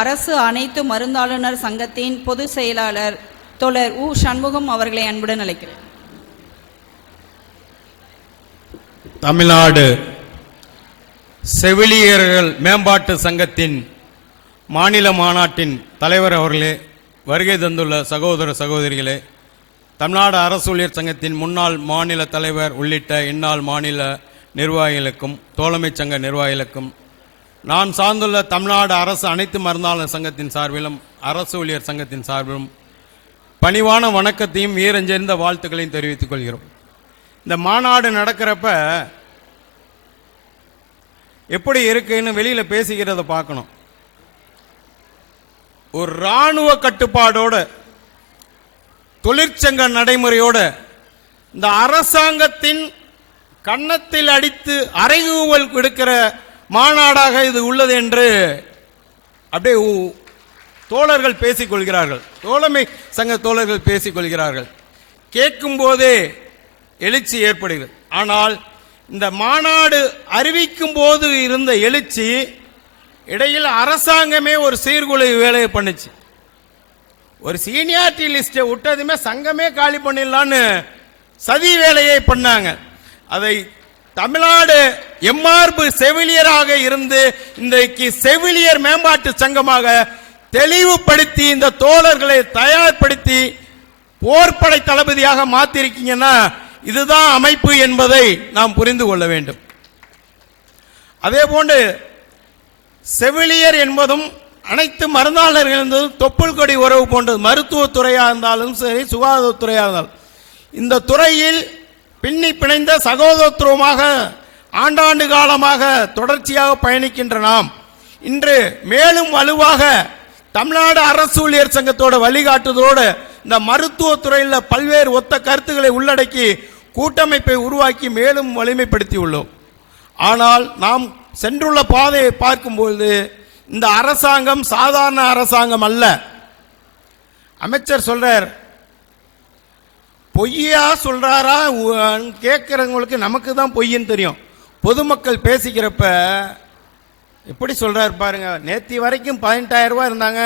அரசு அனைத்து மருந்தாளுநர் சங்கத்தின் பொதுச் செயலாளர் தோழர் உ. சண்முகம் அவர்களை அன்புடன் அழைக்கிறேன். தமிழ்நாடு செவிலியர்கள் மேம்பாட்டு சங்கத்தின் மாநில மாநாட்டின் தலைவர் அவர்களே, வருகை தந்துள்ள சகோதர சகோதரிகளே, தமிழ்நாடு அரசு ஊழியர் சங்கத்தின் முன்னாள் மாநில தலைவர் உள்ளிட்ட இந்நாள் மாநில நிர்வாகிகளுக்கும் தோழமை சங்க நிர்வாகிகளுக்கும் நான் சார்ந்துள்ள தமிழ்நாடு அரசு அனைத்து மருந்தாளர் சங்கத்தின் சார்பிலும் அரசு ஊழியர் சங்கத்தின் சார்பிலும் பணிவான வணக்கத்தையும் வீரஞ்செறிந்த வாழ்த்துக்களையும் தெரிவித்துக் கொள்கிறோம். இந்த மாநாடு நடக்கிறப்ப எப்படி இருக்குன்னு வெளியில் பேசிக்கிறத பார்க்கணும். ஒரு இராணுவ கட்டுப்பாடோட தொழிற்சங்க நடைமுறையோட இந்த அரசாங்கத்தின் கன்னத்தில் அடித்து அறைகூவல் கொடுக்கிற மாநாடாக இது உள்ளது என்று அப்படியே தோழர்கள் பேசிக்கொள்கிறார்கள், தோழமை சங்க தோழர்கள் பேசிக்கொள்கிறார்கள். கேட்கும் போதே எழுச்சி ஏற்படுகிறது. ஆனால் இந்த மாநாடு அறிவிக்கும் போது இருந்த எழுச்சி இடையில் அரசாங்கமே ஒரு சீர்குலை வேலையை பண்ணுச்சு. ஒரு சீனியாரிட்டி லிஸ்டை விட்டதுமே சங்கமே காலி பண்ணிடலான்னு சதி வேலையை பண்ணாங்க. அதை தமிழ்நாடு எம்ஆர்பு செவிலியராக இருந்து இன்றைக்கு செவிலியர் மேம்பாட்டு சங்கமாக தெளிவுபடுத்தி இந்த தோழர்களை தயார்படுத்தி போர்ப்படை தளபதியாக மாத்திருக்கீங்கன்னா இதுதான் அமைப்பு என்பதை நாம் புரிந்து கொள்ள வேண்டும். அதே போன்று செவிலியர் என்பதும் அனைத்து மருந்தாளர்கள் என்பதும் தொப்புள் கொடி உறவு போன்றது. மருத்துவத்துறையாக இருந்தாலும் சரி, சுகாதாரத்துறையாக இருந்தாலும் இந்த துறையில் பின்னி பிணைந்த சகோதரத்துவமாக ஆண்டாண்டு காலமாக தொடர்ச்சியாக பயணிக்கின்ற நாம் இன்று மேலும் வலுவாக தமிழ்நாடு அரசு ஊழியர் சங்கத்தோட வழிகாட்டுதலோடு இந்த மருத்துவத்துறையில் பல்வேறு ஒத்த கருத்துக்களை உள்ளடக்கி கூட்டமைப்பை உருவாக்கி மேலும் வலிமைப்படுத்தி உள்ளோம். ஆனால் நாம் சென்றுள்ள பாதையை பார்க்கும்போது இந்த அரசாங்கம் சாதாரண அரசாங்கம் அல்ல. அமைச்சர் சொல்றார், பொய்யா சொல்றாரா கேட்கிறவங்களுக்கு நமக்கு தான் பொய்ன்னு தெரியும். பொதுமக்கள் பேசிக்கிறப்ப எப்படி சொல்றாரு பாருங்க. நேற்று வரைக்கும் 18,000 ரூபாய் இருந்தாங்க,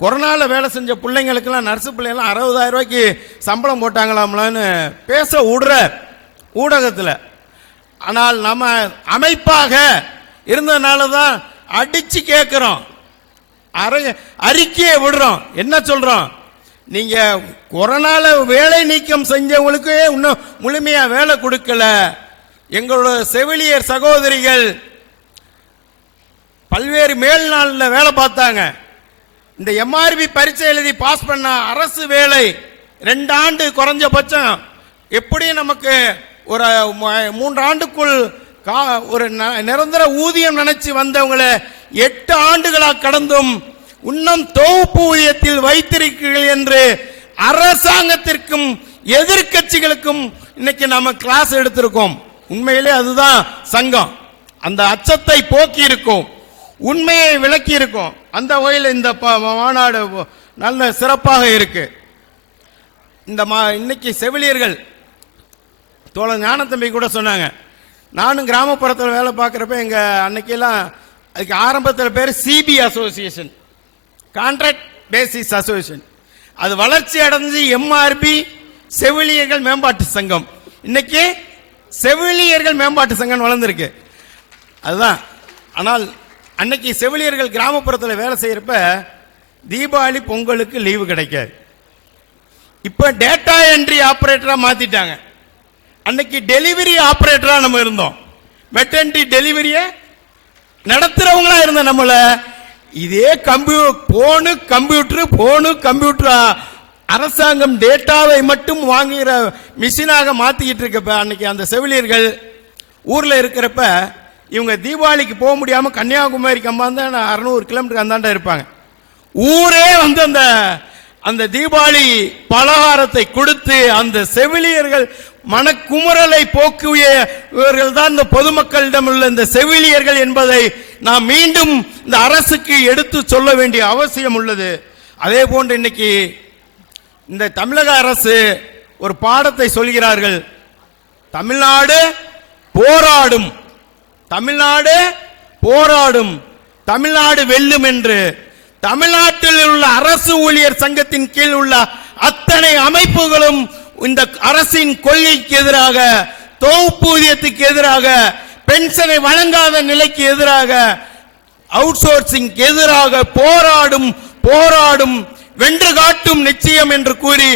கொரோனாவில் வேலை செஞ்ச பிள்ளைங்களுக்கெல்லாம் நர்ஸு பிள்ளைங்களாம் 60,000 ரூபாய்க்கு சம்பளம் போட்டாங்களாம்லான்னு பேச விடுற ஊடகத்தில். ஆனால் நம்ம அமைப்பாக இருந்ததுனால தான் அடிச்சு கேட்கிறோம், அறிக்கையை விடுறோம். என்ன சொல்றோம், நீங்க கொரோனால வேலை நீக்கம் செஞ்சவங்களுக்கு இன்னும் முழுமையா வேலை கொடுக்கல. எங்களோட செவிலியர் சகோதரிகள் பல்வேறு மேல் நாளில் வேலை பார்த்தாங்க. இந்த எம்ஆர்பி பரீட்சை எழுதி பாஸ் பண்ண அரசு வேலை 2 ஆண்டு குறைஞ்சபட்சம் எப்படி நமக்கு ஒரு 3 ஆண்டுக்குள் ஒரு நிரந்தர ஊதியம் நினைச்சு வந்தவங்களை 8 ஆண்டுகளாக கடந்தும் இன்னும் தொகுப்பு ஊதியத்தில் வைத்திருக்கிறீர்கள் என்று அரசாங்கத்திற்கும் எதிர்கட்சிகளுக்கும் இன்னைக்கு நம்ம கிளாஸ் எடுத்திருக்கோம். உண்மையிலே அதுதான் சங்கம். அந்த அச்சத்தை போக்கி இருக்கும், உண்மையை விளக்கி இருக்கும். அந்த வகையில் இந்த மாநாடு நல்ல சிறப்பாக இருக்கு. இந்த இன்னைக்கு செவிலியர்கள் தோழர் ஞானத்தம்பி கூட சொன்னாங்க, நானும் கிராமப்புறத்தில் வேலை பார்க்குறப்ப எங்க அன்னைக்கெல்லாம் அதுக்கு ஆரம்பத்தில் பேர் சிபி அசோசியேஷன், கான்ட்ராக்ட் பேசிஸ் அசோசியேஷன். அது வளர்ச்சி அடைஞ்சு எம்ஆர்பி செவிலியர்கள் மேம்பாட்டு சங்கம், இன்னைக்கு செவிலியர்கள் மேம்பாட்டு சங்கம் வளர்ந்துருக்கு. அதுதான். ஆனால் அன்னைக்கு செவிலியர்கள் கிராமப்புறத்தில் வேலை செய்யறப்ப தீபாவளி பொங்கலுக்கு லீவு கிடைக்காது. இப்ப டேட்டா என்ட்ரி ஆபரேட்டரா மாத்திட்டாங்க. அன்னைக்கு டெலிவரி ஆபரேட்டரா நம்ம இருந்தோம், மெட்டர்னிட்டி டெலிவரிய நடத்துறவங்களா இருந்த நம்மள இதே கம்ப்யூட்டரா அரசாங்கம் டேட்டாவை மட்டும் வாங்குகிற மிஷினாக மாத்திக்கிட்டு இருக்கப்ப அன்னைக்கு அந்த செவிலியர்கள் ஊர்ல இருக்கிறப்ப இவங்க தீபாவளிக்கு போக முடியாம கன்னியாகுமரிக்கு அம்மாந்தா 600 கிலோமீட்டருக்கு அந்தாண்டா இருப்பாங்க. ஊரே வந்து அந்த தீபாவளி பலகாரத்தை கொடுத்து அந்த செவிலியர்கள் மனக்குமுறலை போக்குவியவர்கள் தான் இந்த பொதுமக்களிடம் உள்ள இந்த செவிலியர்கள் என்பதை நாம் மீண்டும் இந்த அரசுக்கு எடுத்து சொல்ல வேண்டிய அவசியம் உள்ளது. அதே போன்று இன்னைக்கு இந்த தமிழக அரசு ஒரு பாடத்தை சொல்கிறார்கள், தமிழ்நாடு போராடும், தமிழ்நாடு போராடும், தமிழ்நாடு வெல்லும் என்று. தமிழ்நாட்டில் உள்ள அரசு ஊழியர் சங்கத்தின் கீழ் உள்ள அத்தனை அமைப்புகளும் இந்த அரசின் கொள்கைக்கு எதிராக, தொகுப்பூதியத்துக்கு எதிராக, பென்ஷனை வழங்காத நிலைக்கு எதிராக, அவுட் சோர்சிங் எதிராக போராடும் வென்று காட்டும் நிச்சயம் என்று கூறி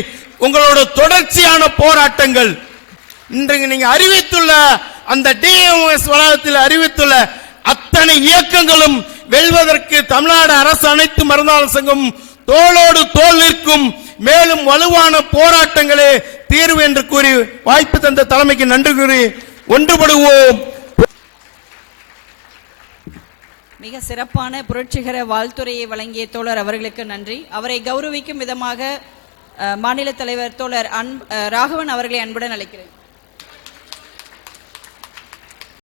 உங்களோட தொடர்ச்சியான போராட்டங்கள் இன்றைக்கு நீங்க அறிவித்துள்ள அந்த டிஎம்எஸ் வளாகத்தில் அறிவித்துள்ள அத்தனை இயக்கங்களும் வெல்வதற்கு தமிழ்நாடு அரசு அனைத்து மருந்தாளர் சங்கம் தோளோடு தோள் நிற்கும். மேலும் வலுவான போராட்டங்களே தீர்வு என்று கூறி வாய்ப்பு தந்த தலைமைக்கு நன்றி கூறி ஒன்றுபடுவோம். மிக சிறப்பான புரட்சிகர வாழ்த்துரையை வழங்கிய தோழர் அவர்களுக்கு நன்றி. அவரை கௌரவிக்கும் விதமாக மாநில தலைவர் தோழர் ராகவன் அவர்களை அன்புடன் அழைக்கிறேன்.